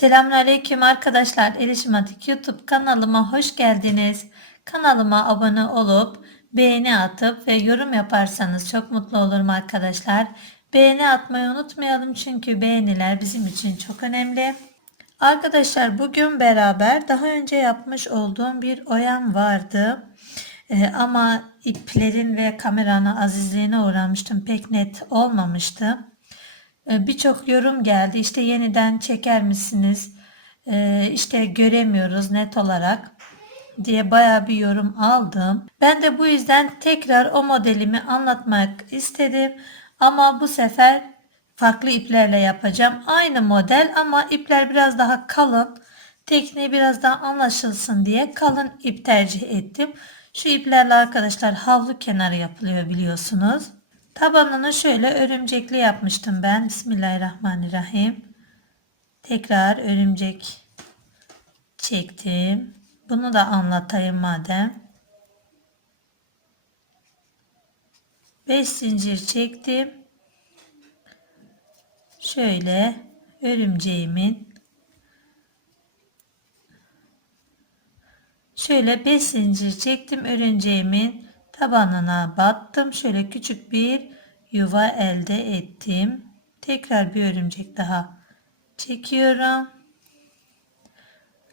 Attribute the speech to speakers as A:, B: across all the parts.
A: Selamünaleyküm arkadaşlar. Erişim Atik YouTube kanalıma hoş geldiniz. Kanalıma abone olup beğeni atıp ve yorum yaparsanız çok mutlu olurum arkadaşlar. Beğeni atmayı unutmayalım çünkü beğeniler bizim için çok önemli. Arkadaşlar bugün beraber daha önce yapmış olduğum bir oyam vardı. Ee, ama iplerin ve kameranın azizliğine uğramıştım. Pek net olmamıştı. Ee, Birçok yorum geldi. İşte yeniden çeker misiniz? Ee, işte göremiyoruz net olarak diye baya bir yorum aldım. Ben de bu yüzden tekrar o modelimi anlatmak istedim. Ama bu sefer farklı iplerle yapacağım. Aynı model ama ipler biraz daha kalın. Tekniği biraz daha anlaşılsın diye kalın ip tercih ettim. Şu iplerle arkadaşlar havlu kenarı yapılıyor biliyorsunuz. Tabanını şöyle örümcekli yapmıştım ben. Bismillahirrahmanirrahim. Tekrar örümcek çektim. Bunu da anlatayım madem. 5 zincir çektim. Şöyle örümceğimin şöyle 5 zincir çektim örümceğimin tabanına battım. Şöyle küçük bir yuva elde ettim. Tekrar bir örümcek daha çekiyorum.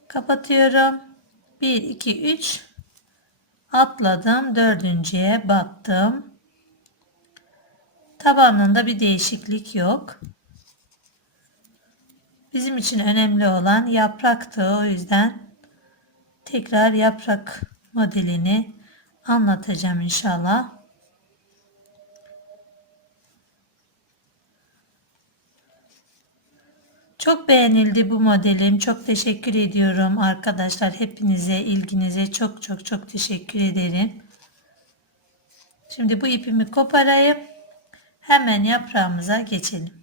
A: Kapatıyorum. 1 2 3 atladım. Dördüncüye battım. Tabanında bir değişiklik yok. Bizim için önemli olan yapraktı. O yüzden tekrar yaprak modelini anlatacağım inşallah. Çok beğenildi bu modelim. Çok teşekkür ediyorum arkadaşlar. Hepinize ilginize çok çok çok teşekkür ederim. Şimdi bu ipimi koparayım. Hemen yaprağımıza geçelim.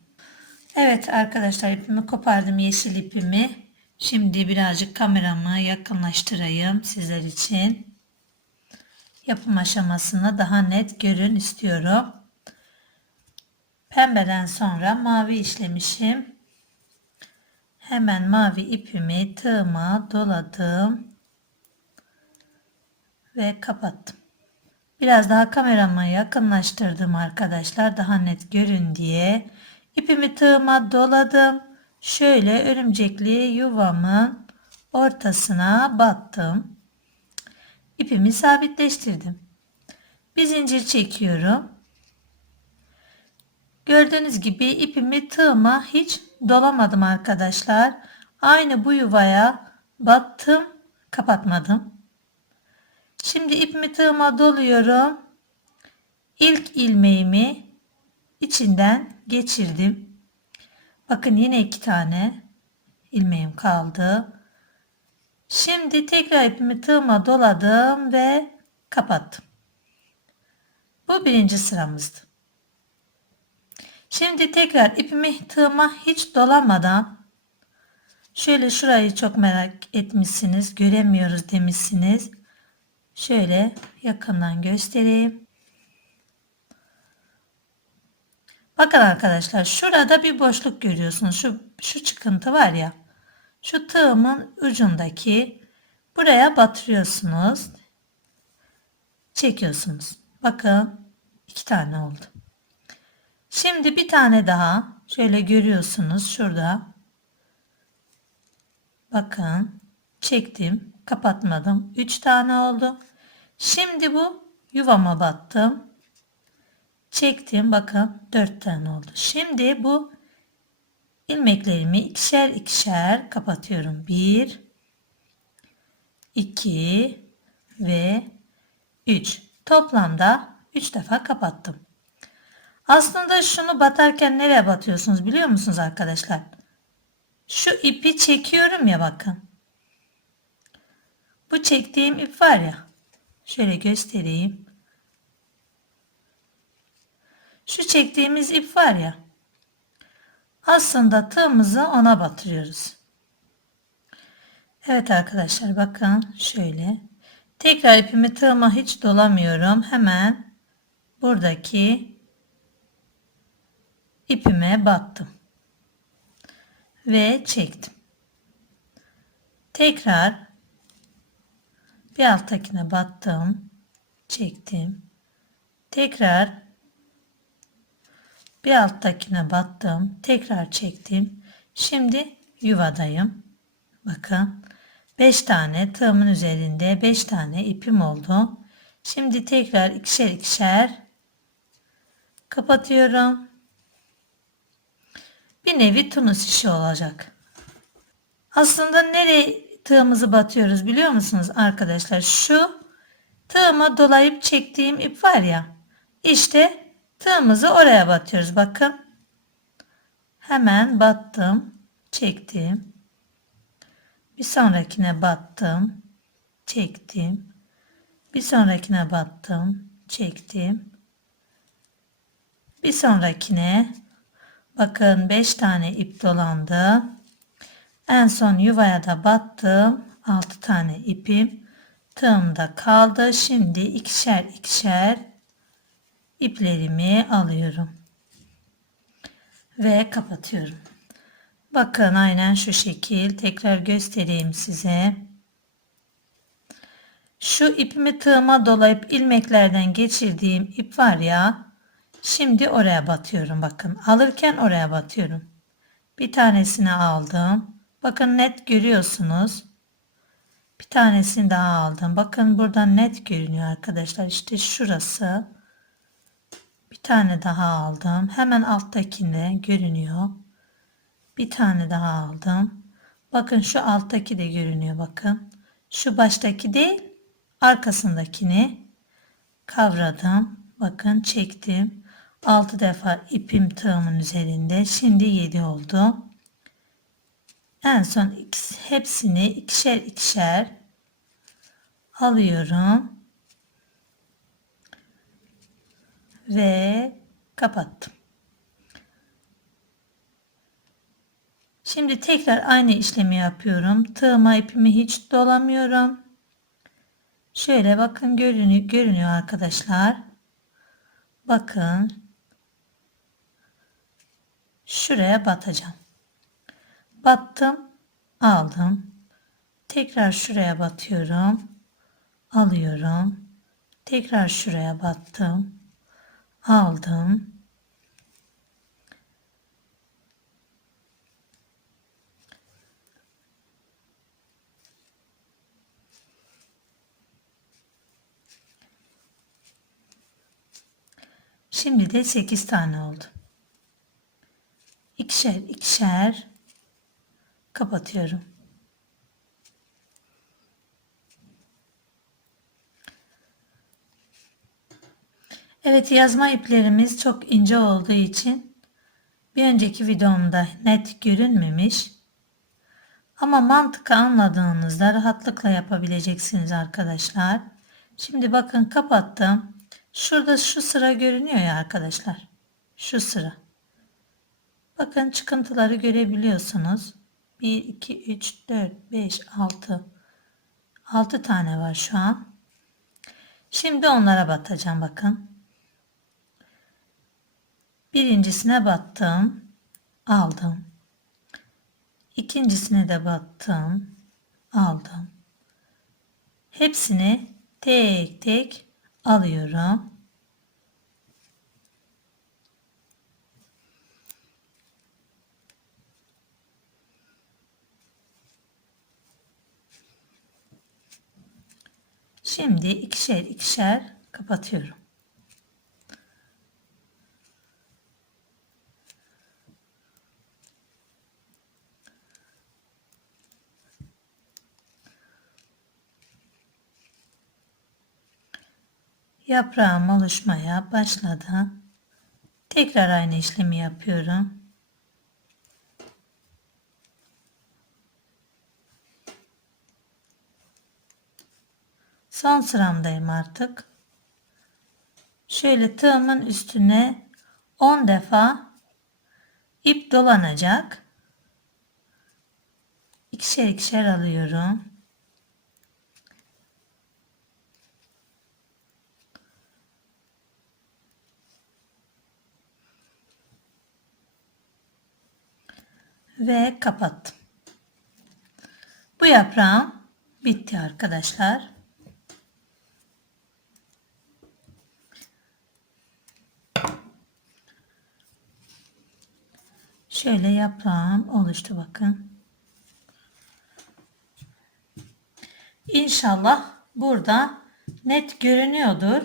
A: Evet arkadaşlar ipimi kopardım yeşil ipimi. Şimdi birazcık kameramı yakınlaştırayım sizler için. Yapım aşamasını daha net görün istiyorum. Pembeden sonra mavi işlemişim. Hemen mavi ipimi tığıma doladım ve kapattım. Biraz daha kameramı yakınlaştırdım arkadaşlar daha net görün diye. İpimi tığıma doladım. Şöyle örümcekli yuvamın ortasına battım. İpimi sabitleştirdim. Bir zincir çekiyorum. Gördüğünüz gibi ipimi tığıma hiç dolamadım arkadaşlar. Aynı bu yuvaya battım, kapatmadım. Şimdi ipimi tığıma doluyorum. İlk ilmeğimi içinden geçirdim. Bakın yine iki tane ilmeğim kaldı. Şimdi tekrar ipimi tığıma doladım ve kapattım. Bu birinci sıramızdı. Şimdi tekrar ipimi tığıma hiç dolamadan şöyle şurayı çok merak etmişsiniz, göremiyoruz demişsiniz. Şöyle yakından göstereyim. Bakın arkadaşlar şurada bir boşluk görüyorsunuz. Şu, şu çıkıntı var ya. Şu tığımın ucundaki buraya batırıyorsunuz. Çekiyorsunuz. Bakın iki tane oldu. Şimdi bir tane daha şöyle görüyorsunuz şurada. Bakın çektim kapatmadım. Üç tane oldu. Şimdi bu yuvama battım. Çektim bakın dört tane oldu. Şimdi bu ilmeklerimi ikişer ikişer kapatıyorum. Bir, iki ve üç. Toplamda üç defa kapattım. Aslında şunu batarken nereye batıyorsunuz biliyor musunuz arkadaşlar? Şu ipi çekiyorum ya bakın. Bu çektiğim ip var ya. Şöyle göstereyim. Şu çektiğimiz ip var ya. Aslında tığımızı ona batırıyoruz. Evet arkadaşlar bakın şöyle. Tekrar ipimi tığıma hiç dolamıyorum. Hemen buradaki ipime battım. Ve çektim. Tekrar bir alttakine battım. Çektim. Tekrar bir alttakine battım. Tekrar çektim. Şimdi yuvadayım. Bakın 5 tane tığımın üzerinde 5 tane ipim oldu. Şimdi tekrar ikişer ikişer kapatıyorum. Bir nevi tunus işi olacak. Aslında nereye tığımızı batıyoruz biliyor musunuz arkadaşlar? Şu tığıma dolayıp çektiğim ip var ya. İşte tığımızı oraya batıyoruz. Bakın. Hemen battım. Çektim. Bir sonrakine battım. Çektim. Bir sonrakine battım. Çektim. Bir sonrakine bakın 5 tane ip dolandı. En son yuvaya da battım. 6 tane ipim tığımda kaldı. Şimdi ikişer ikişer iplerimi alıyorum. Ve kapatıyorum. Bakın aynen şu şekil. Tekrar göstereyim size. Şu ipimi tığıma dolayıp ilmeklerden geçirdiğim ip var ya. Şimdi oraya batıyorum. Bakın alırken oraya batıyorum. Bir tanesini aldım. Bakın net görüyorsunuz. Bir tanesini daha aldım. Bakın buradan net görünüyor arkadaşlar. İşte şurası. Bir tane daha aldım. Hemen alttakinde görünüyor. Bir tane daha aldım. Bakın şu alttaki de görünüyor bakın. Şu baştaki değil arkasındakini kavradım. Bakın çektim. 6 defa ipim tığımın üzerinde. Şimdi 7 oldu. En son hepsini ikişer ikişer alıyorum. Ve kapattım. Şimdi tekrar aynı işlemi yapıyorum. Tığıma ipimi hiç dolamıyorum. Şöyle bakın görünüyor, görünüyor arkadaşlar. Bakın. Şuraya batacağım. Battım, aldım. Tekrar şuraya batıyorum. Alıyorum. Tekrar şuraya battım. Aldım. Şimdi de 8 tane oldu. İkişer ikişer kapatıyorum. Evet yazma iplerimiz çok ince olduğu için bir önceki videomda net görünmemiş. Ama mantıkı anladığınızda rahatlıkla yapabileceksiniz arkadaşlar. Şimdi bakın kapattım. Şurada şu sıra görünüyor ya arkadaşlar. Şu sıra. Bakın çıkıntıları görebiliyorsunuz. 1, 2, 3, 4, 5, 6. 6 tane var şu an. Şimdi onlara batacağım bakın. Birincisine battım. Aldım. İkincisine de battım. Aldım. Hepsini tek tek alıyorum. Şimdi ikişer ikişer kapatıyorum. Yaprağım oluşmaya başladı. Tekrar aynı işlemi yapıyorum. Son sıramdayım artık. Şöyle tığımın üstüne 10 defa ip dolanacak. İkişer ikişer alıyorum. Ve kapattım. Bu yaprağım bitti arkadaşlar. Şöyle yaprağım oluştu bakın. İnşallah burada net görünüyordur.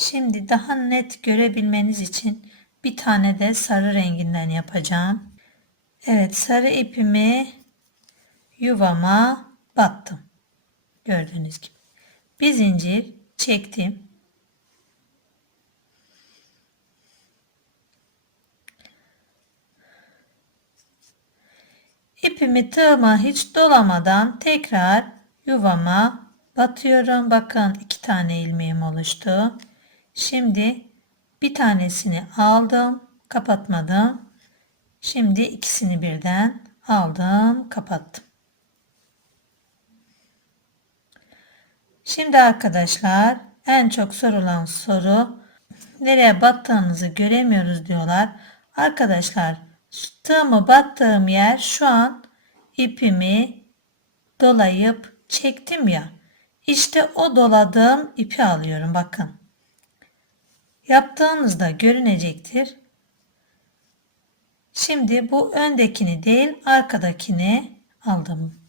A: Şimdi daha net görebilmeniz için bir tane de sarı renginden yapacağım. Evet sarı ipimi yuvama battım. Gördüğünüz gibi. Bir zincir çektim. İpimi tığıma hiç dolamadan tekrar yuvama batıyorum. Bakın iki tane ilmeğim oluştu. Şimdi bir tanesini aldım, kapatmadım. Şimdi ikisini birden aldım, kapattım. Şimdi arkadaşlar en çok sorulan soru nereye battığımızı göremiyoruz diyorlar. Arkadaşlar tığımı battığım yer şu an ipimi dolayıp çektim ya. İşte o doladığım ipi alıyorum bakın. Yaptığınızda görünecektir. Şimdi bu öndekini değil arkadakini aldım.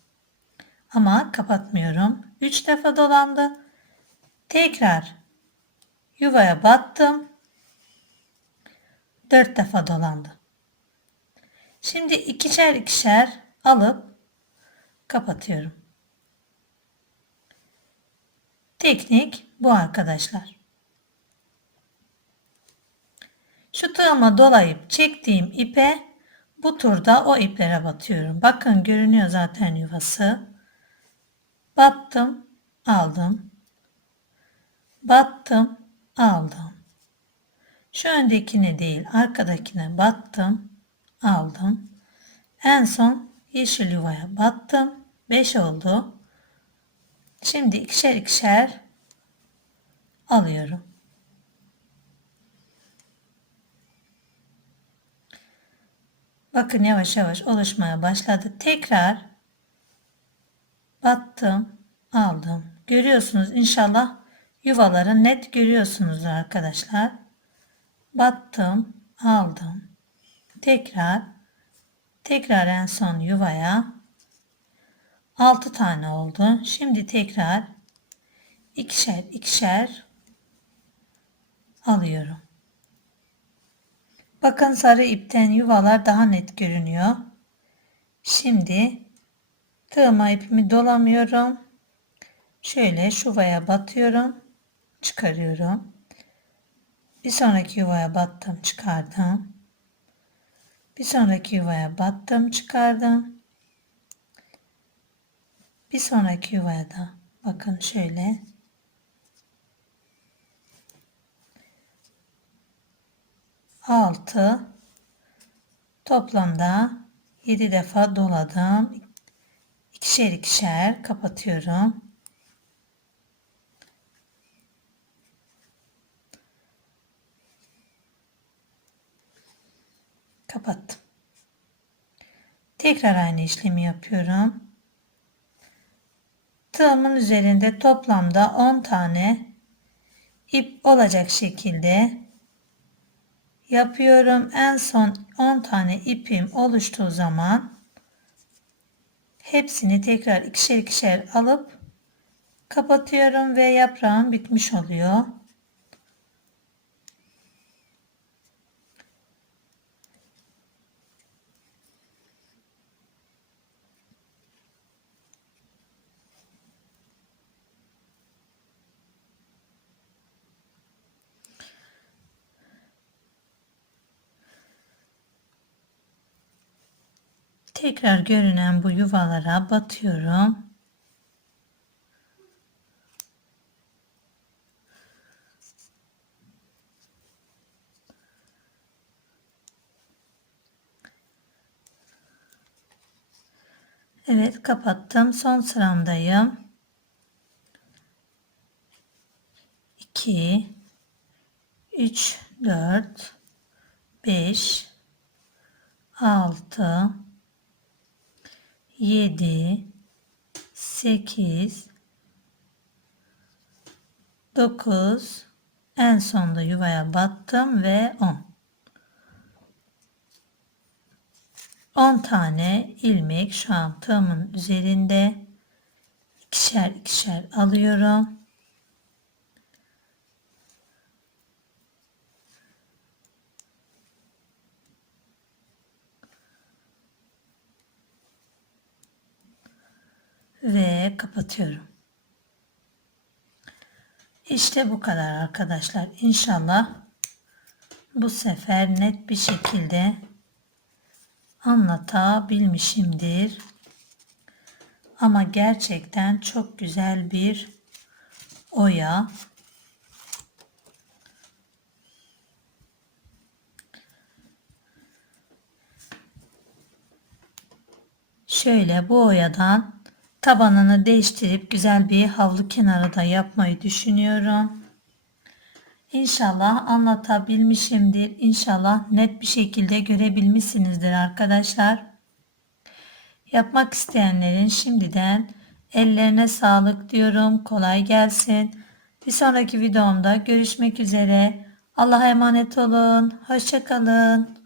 A: Ama kapatmıyorum. 3 defa dolandı. Tekrar yuvaya battım. 4 defa dolandı. Şimdi ikişer ikişer alıp kapatıyorum. Teknik bu arkadaşlar. Şu tığıma dolayıp çektiğim ipe bu turda o iplere batıyorum. Bakın görünüyor zaten yuvası. Battım, aldım. Battım, aldım. Şu öndekine değil arkadakine battım, aldım. En son yeşil yuvaya battım. 5 oldu. Şimdi ikişer ikişer alıyorum. Bakın yavaş yavaş oluşmaya başladı. Tekrar battım, aldım. Görüyorsunuz inşallah yuvaları net görüyorsunuz arkadaşlar. Battım, aldım. Tekrar tekrar en son yuvaya 6 tane oldu. Şimdi tekrar ikişer ikişer alıyorum. Bakın sarı ipten yuvalar daha net görünüyor. Şimdi tığıma ipimi dolamıyorum. Şöyle şuvaya batıyorum. Çıkarıyorum. Bir sonraki yuvaya battım çıkardım. Bir sonraki yuvaya battım çıkardım. Bir sonraki yuvaya da bakın şöyle 6 toplamda 7 defa doladım. İkişer ikişer kapatıyorum. Kapattım. Tekrar aynı işlemi yapıyorum. Tığımın üzerinde toplamda 10 tane ip olacak şekilde yapıyorum. En son 10 tane ipim oluştuğu zaman hepsini tekrar ikişer ikişer alıp kapatıyorum ve yaprağım bitmiş oluyor. Tekrar görünen bu yuvalara batıyorum. Evet kapattım. Son sıramdayım. 2 3 4 5 6 7 8 9 en sonda yuvaya battım ve 10 10 tane ilmek şu an tığımın üzerinde ikişer ikişer alıyorum ve kapatıyorum. İşte bu kadar arkadaşlar. İnşallah bu sefer net bir şekilde anlatabilmişimdir. Ama gerçekten çok güzel bir oya. Şöyle bu oyadan tabanını değiştirip güzel bir havlu kenarı da yapmayı düşünüyorum. İnşallah anlatabilmişimdir. İnşallah net bir şekilde görebilmişsinizdir arkadaşlar. Yapmak isteyenlerin şimdiden ellerine sağlık diyorum. Kolay gelsin. Bir sonraki videomda görüşmek üzere. Allah'a emanet olun. Hoşçakalın.